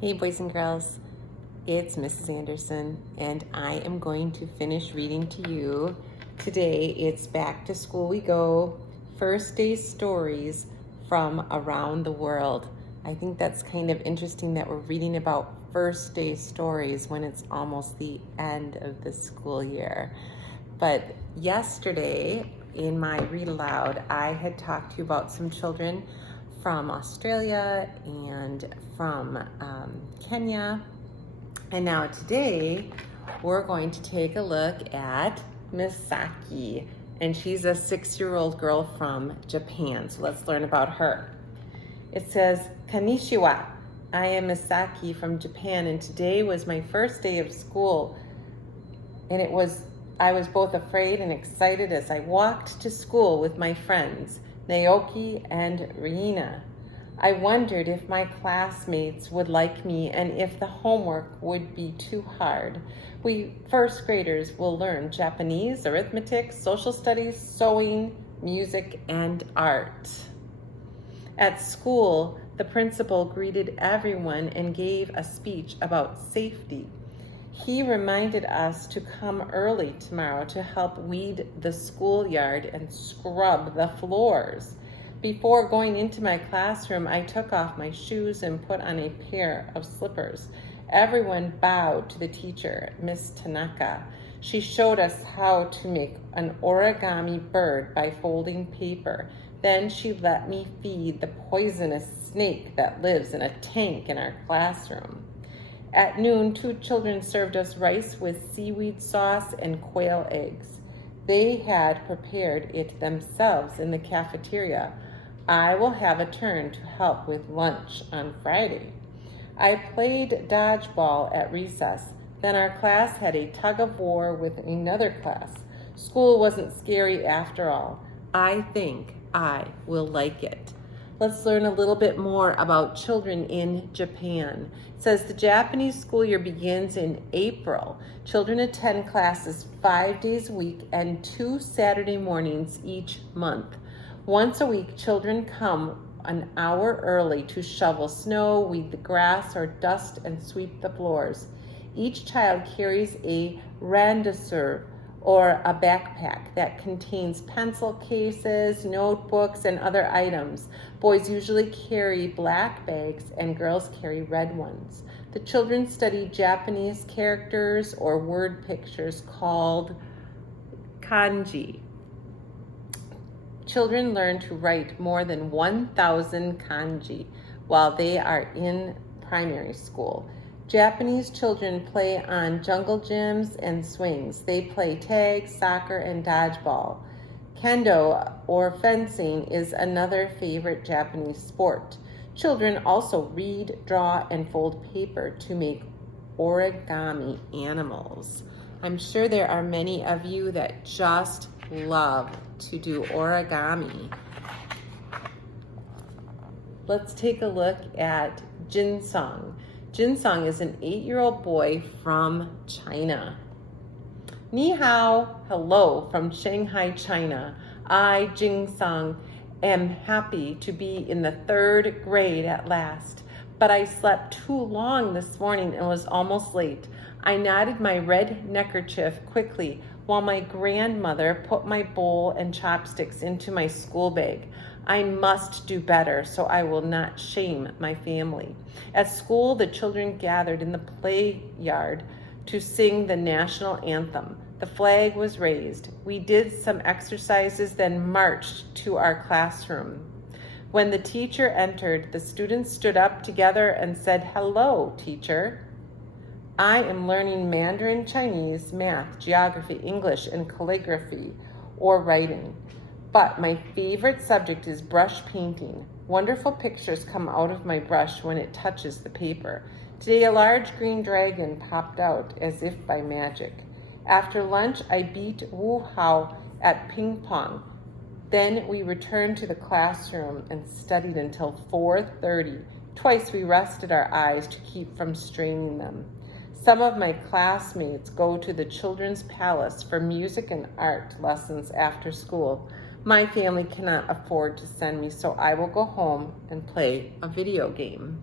Hey boys and girls, it's Mrs. Anderson and I am going to finish reading to you. Today it's back to school we go, first day stories from around the world. I think that's kind of interesting that we're reading about first day stories when it's almost the end of the school year. But yesterday in my read aloud, I had talked to you about some children from Australia and from Kenya. And now today, we're going to take a look at Misaki. And she's a 6-year-old girl from Japan. So let's learn about her. It says, Konnichiwa. I am Misaki from Japan, and today was my first day of school. And I was both afraid and excited as I walked to school with my friends, Naoki and Riina. I wondered if my classmates would like me and if the homework would be too hard. We first graders will learn Japanese, arithmetic, social studies, sewing, music, and art. At school, the principal greeted everyone and gave a speech about safety. He reminded us to come early tomorrow to help weed the schoolyard and scrub the floors. Before going into my classroom, I took off my shoes and put on a pair of slippers. Everyone bowed to the teacher, Miss Tanaka. She showed us how to make an origami bird by folding paper. Then she let me feed the poisonous snake that lives in a tank in our classroom. At noon, 2 children served us rice with seaweed sauce and quail eggs. They had prepared it themselves in the cafeteria. I will have a turn to help with lunch on Friday. I played dodgeball at recess. Then our class had a tug of war with another class. School wasn't scary after all. I think I will like it. Let's learn a little bit more about children in Japan. It says the Japanese school year begins in April. Children attend classes 5 days a week and 2 Saturday mornings each month. Once a week, children come an hour early to shovel snow, weed the grass, or dust and sweep the floors. Each child carries a randasur, or a backpack that contains pencil cases, notebooks, and other items. Boys usually carry black bags and girls carry red ones. The children study Japanese characters or word pictures called kanji. Children learn to write more than 1,000 kanji while they are in primary school. Japanese children play on jungle gyms and swings. They play tag, soccer, and dodgeball. Kendo, or fencing, is another favorite Japanese sport. Children also read, draw, and fold paper to make origami animals. I'm sure there are many of you that just love to do origami. Let's take a look at Jinsong. Jinsong is an 8-year-old boy from China. Ni hao, hello from Shanghai, China. I, Jinsong, am happy to be in the 3rd grade at last, but I slept too long this morning and was almost late. I knotted my red neckerchief quickly while my grandmother put my bowl and chopsticks into my school bag. I must do better so I will not shame my family. At school, the children gathered in the play yard to sing the national anthem. The flag was raised. We did some exercises, then marched to our classroom. When the teacher entered, the students stood up together and said, "Hello, teacher." I am learning Mandarin, Chinese, math, geography, English, and calligraphy or writing. But my favorite subject is brush painting. Wonderful pictures come out of my brush when it touches the paper. Today, a large green dragon popped out as if by magic. After lunch, I beat Wu Hao at ping pong. Then we returned to the classroom and studied until 4:30. Twice we rested our eyes to keep from straining them. Some of my classmates go to the Children's Palace for music and art lessons after school. My family cannot afford to send me, so I will go home and play a video game.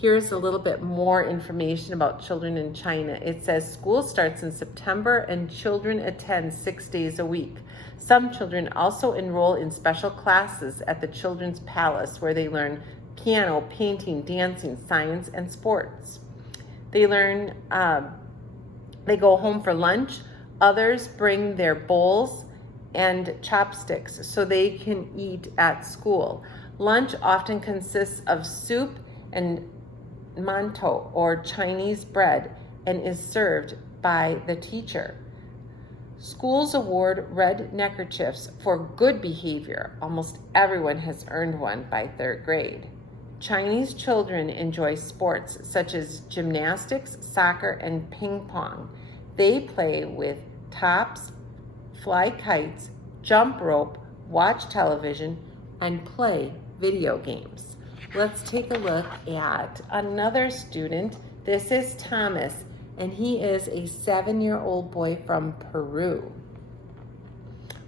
Here's a little bit more information about children in China. It says school starts in September and children attend 6 days a week. Some children also enroll in special classes at the Children's Palace where they learn piano, painting, dancing, science, and sports. They go home for lunch. Others bring their bowls and chopsticks so they can eat at school. Lunch often consists of soup and mantou or Chinese bread and is served by the teacher. Schools award red neckerchiefs for good behavior. Almost everyone has earned one by 3rd grade. Chinese children enjoy sports such as gymnastics, soccer, and ping pong. They play with tops, fly kites, jump rope, watch television, and play video games. Let's take a look at another student. This is Thomas, and he is a 7-year-old boy from Peru.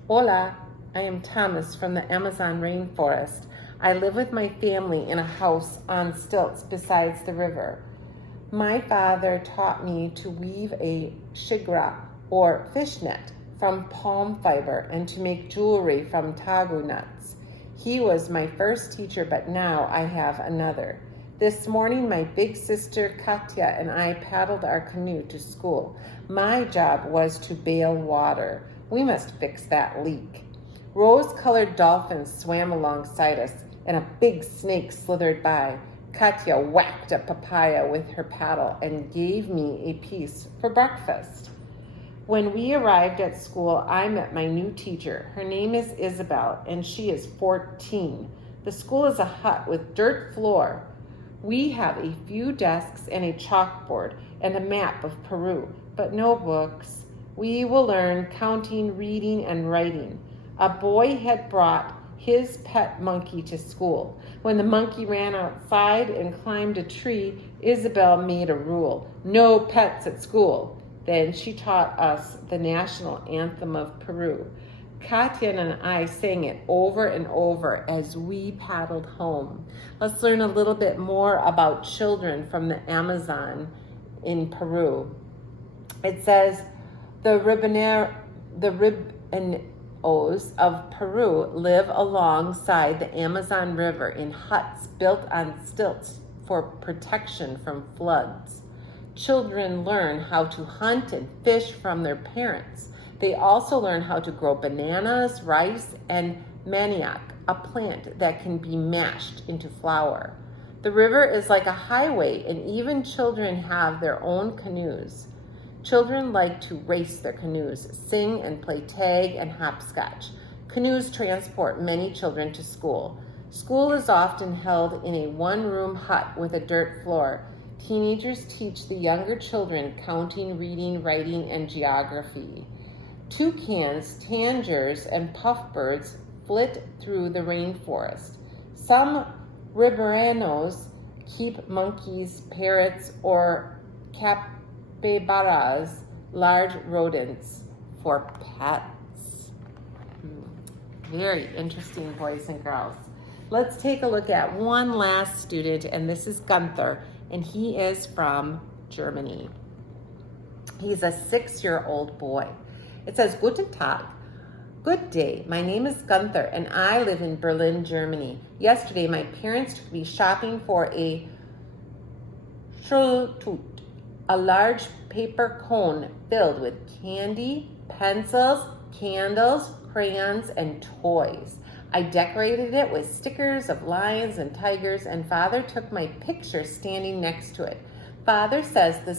Hola, I am Thomas from the Amazon rainforest. I live with my family in a house on stilts beside the river. My father taught me to weave a shigra or fishnet from palm fiber and to make jewelry from tagu nuts. He was my first teacher, but now I have another. This morning, my big sister Katya and I paddled our canoe to school. My job was to bail water. We must fix that leak. Rose-colored dolphins swam alongside us, and a big snake slithered by. Katya whacked a papaya with her paddle and gave me a piece for breakfast. When we arrived at school, I met my new teacher. Her name is Isabel, and she is 14. The school is a hut with dirt floor. We have a few desks and a chalkboard and a map of Peru, but no books. We will learn counting, reading, and writing. A boy had brought his pet monkey to school. When the monkey ran outside and climbed a tree, Isabel made a rule: no pets at school. Then she taught us the national anthem of Peru. Katya and I sang it over and over as we paddled home. Let's learn a little bit more about children from the Amazon in Peru. It says, the Ribeneros of Peru live alongside the Amazon River in huts built on stilts for protection from floods. Children learn how to hunt and fish from their parents. They also learn how to grow bananas, rice, and manioc, a plant that can be mashed into flour. The river is like a highway, and even children have their own canoes. Children like to race their canoes, sing and play tag and hopscotch. Canoes transport many children to school. School is often held in a one-room hut with a dirt floor. Teenagers teach the younger children counting, reading, writing, and geography. Toucans, tangers, and puffbirds flit through the rainforest. Some riberenos keep monkeys, parrots, or capybaras, large rodents, for pets. Very interesting, boys and girls. Let's take a look at one last student, and this is Gunther, and he is from Germany. He's a 6-year-old boy. It says, Guten Tag. Good day. My name is Gunther, and I live in Berlin, Germany. Yesterday, my parents took me shopping for a Schultut, a large paper cone filled with candy, pencils, candles, crayons, and toys. I decorated it with stickers of lions and tigers, and Father took my picture standing next to it. Father says the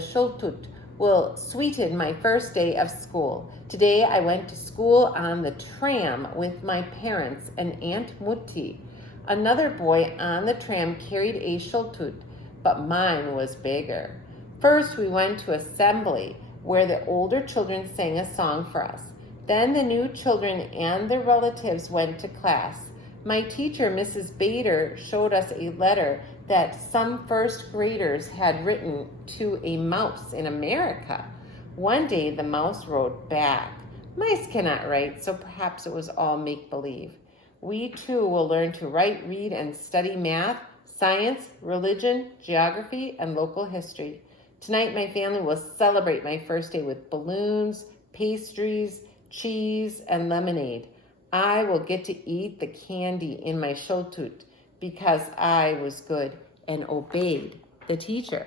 Schultut will sweeten my first day of school. Today I went to school on the tram with my parents and Aunt Mutti. Another boy on the tram carried a Schultut, but mine was bigger. First we went to assembly, where the older children sang a song for us. Then the new children and their relatives went to class. My teacher, Mrs. Bader, showed us a letter that some first graders had written to a mouse in America. One day the mouse wrote back, "Mice cannot write, so perhaps it was all make-believe. We too will learn to write, read, and study math science, religion, geography, and local history. Tonight, my family will celebrate my first day with balloons, pastries, cheese, and lemonade. I will get to eat the candy in my Schultut because I was good and obeyed the teacher.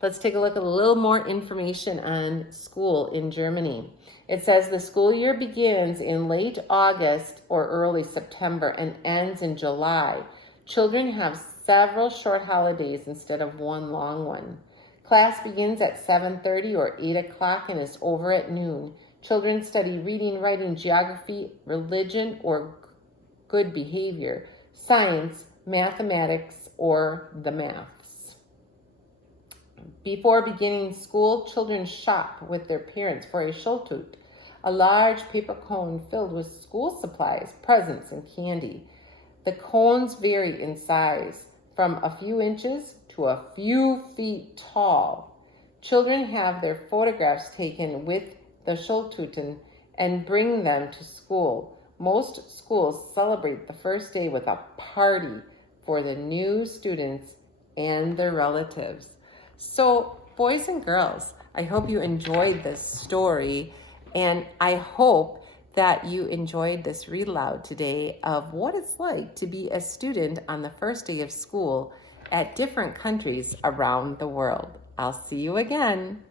Let's take a look at a little more information on school in Germany. It says the school year begins in late August or early September and ends in July. Children have several short holidays instead of one long one. Class begins at 7:30 or 8 o'clock and is over at noon. Children study reading, writing, geography, religion, or good behavior, science, mathematics, or the maths. Before beginning school, children shop with their parents for a Schultut, a large paper cone filled with school supplies, presents, and candy. The cones vary in size, from a few inches to a few feet tall. Children have their photographs taken with the Schultuten and bring them to school. Most schools celebrate the first day with a party for the new students and their relatives. So, boys and girls, I hope you enjoyed this story, and I hope that you enjoyed this read aloud today of what it's like to be a student on the first day of school at different countries around the world. I'll see you again.